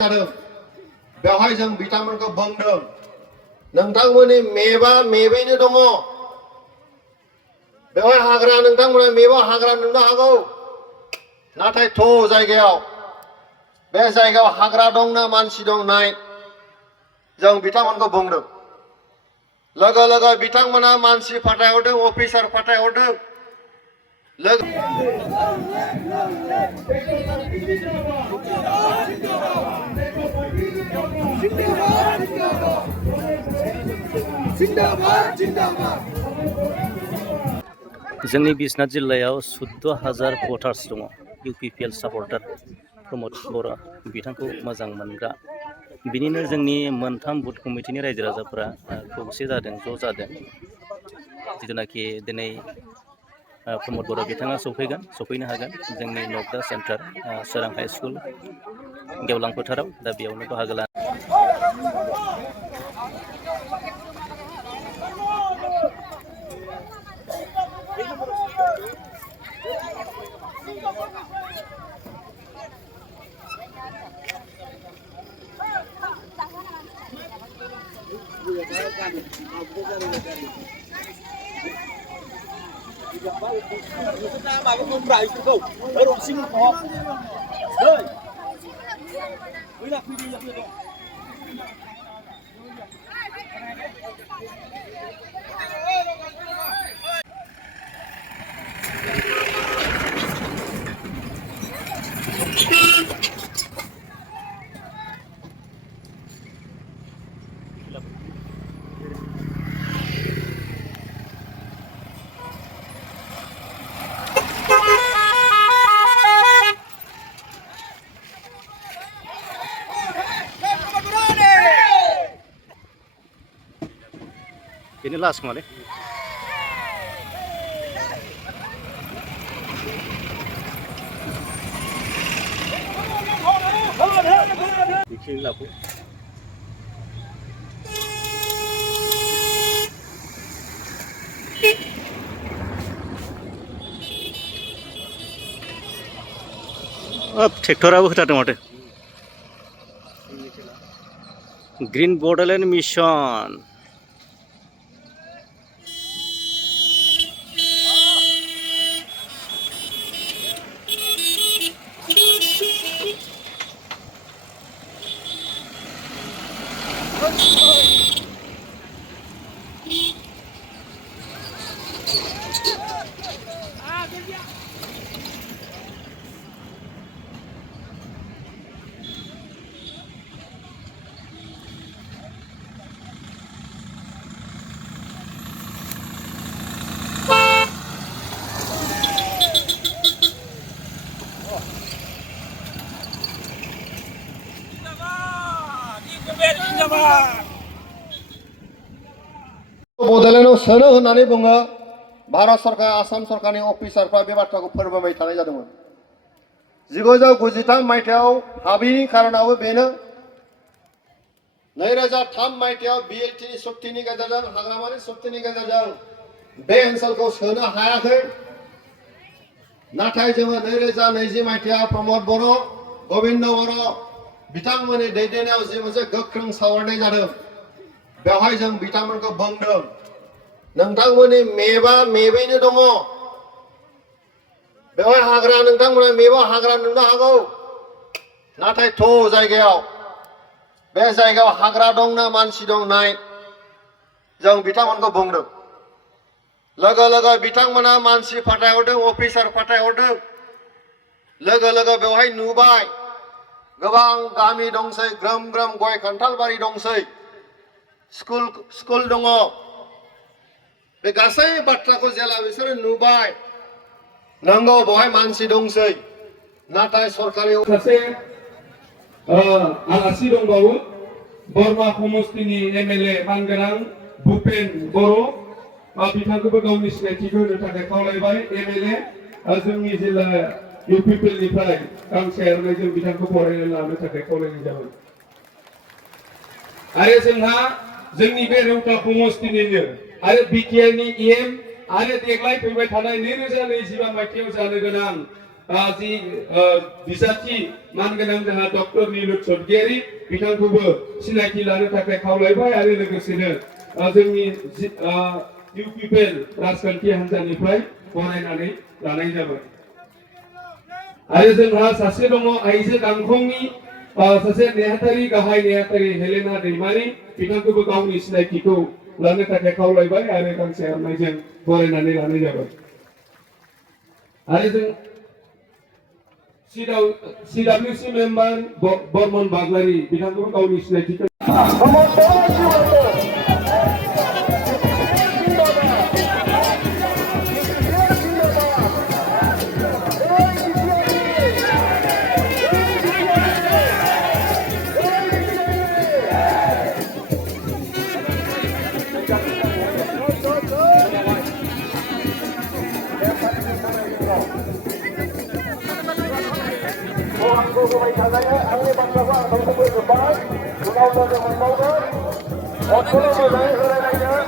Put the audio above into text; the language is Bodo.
बेवहाय जों बिथांमोनखौ बुंदों नोंथांमोननि मेबा मेबैनो दङ बेवहाय हाग्रा नोंथांमोना मेबा हाग्रा नुनो हागौ नाथाय जायगायाव बे जायगायाव हाग्रा दं ना मानसि दं नाय जों बिथांमोनखौ बुंदों लोगो लोगो बिथांमोना मानसि फाथायहरदों अफिसार फाथायहरदों जोंनि बिश्वनाथ जिल्लायाव 14,000 भटार्स दङ UPPL सापर्टार प्रमद बर' बिथांखौ मोजां मोनग्रा बिनिनो जोंनि मोनथाम बुथ कमिटिनि रायजो राजाफोरा खौसे जादों ज' जादों जिथुनाखि दिनै प्रमद बर' बिथाङा सफैनो हागोन जोंनि नगदा सेन्टार सोरां हाई स्कुल गेवलां फोथाराव दा बेयावनो बाहागो लानो ini las kemana? Bikin lapu. ट्रेक्टराबो होथारदों माथो ग्रीन बर्डरलैंड मिशन बड'लेण्डआव सोनो होननानै बुङो भारत सरकार आसाम सरकारनि अफिसारफ्रा बे बाथ्राखौ फोरमायबाय थानाय जादोंमोन 1993 मायथाइयाव हाबिनि खारनाबो बेनो 2003 मायथाइयाव BLTनि सक्तिनि गेजेरजों हाग्रामानि सक्तिनि गेजेरजों बे ओनसोलखौ सोनो हायाखै नाथाय जोङो 2020 मायथाइयाव प्रमद बर' गोविन्द बर' बिथांमोननि दैदेननायाव जि मोनसे गोख्रों सावरायनाय जादों बेवहाय जों बिथांमोनखौ बुंदों नोंथांमोननि मेबा मेबैनो दङ बेवहाय हाग्रा नोंथांमोना मेबा हाग्रा नुनो हागौ नाथाय जायगायाव बे जायगायाव हाग्रा दं ना मानसि दं नाय जों बिथांमोनखौ बुंदों लोगो लोगो बिथांमोना मानसि फाथायहरदों अफिसार फाथायहरदों लोगो लोगो बेवहाय नुबाय गोबां गामि दंसै ग्रोम ग्रोम गय खान्थाल बारि दंसै स्कुल दङ बे गासै बाथ्राखौ जेला बिसोरो नुबाय नंगौ बेवहाय मानसि दंसै नाथाय सरकारि सासे आलासि दंबावो बरमा समस्तिनि MLA मानगोनां भुपेन बर' बिथांखौबो गावनि सिनायथिखौ होनो थाखाय खावलायबाय MLA जोंनि जिल्ला UPPL निफ्राय गांसे आर'नाइ जों बिथांखौ बरायना लानो थाखाय खावलायनाय जाबाय आरो जोंहा जोंनि बे रौता समस्तिनिनो आरो BTI नि EM आरो देग्लाय फैबाय थानाय 2025 मायथाइयाव जानो गोनां जि बिजाथि मानगोनां जोंहा डक्टर नीलुत सर्गियारि बिथांखौबो सिनायथि लानो थाखाय खावलायबाय आरो लोगोसेनो जोंनि इउपिपिएल राजखान्थि हान्जानिफ्राय बरायनानै लानाय जाबाय। आरो जोंहा सासे दङ आइजो गांखंनि सासे नेहाथारि गाहाय नेहाथारि हेलेना दैमारि बिथांखौबो गावनि सिनायथिखौ लानो थाखाय खावलायबाय आरो गांसे आर'नाइजों बरायनानै लानाय जाबाय। आरो जों CWC मेम्बार बर्मन बाग्लारि बिथांखौबो गावनि सिनायथिखौ आंखौ होबाय थानाया आंनि बाथ्राखौ आं नोंखौबो जोब्बाय उनाव लोगो मोनबावगोन अनखौनो मोजाङै होलायलायदों।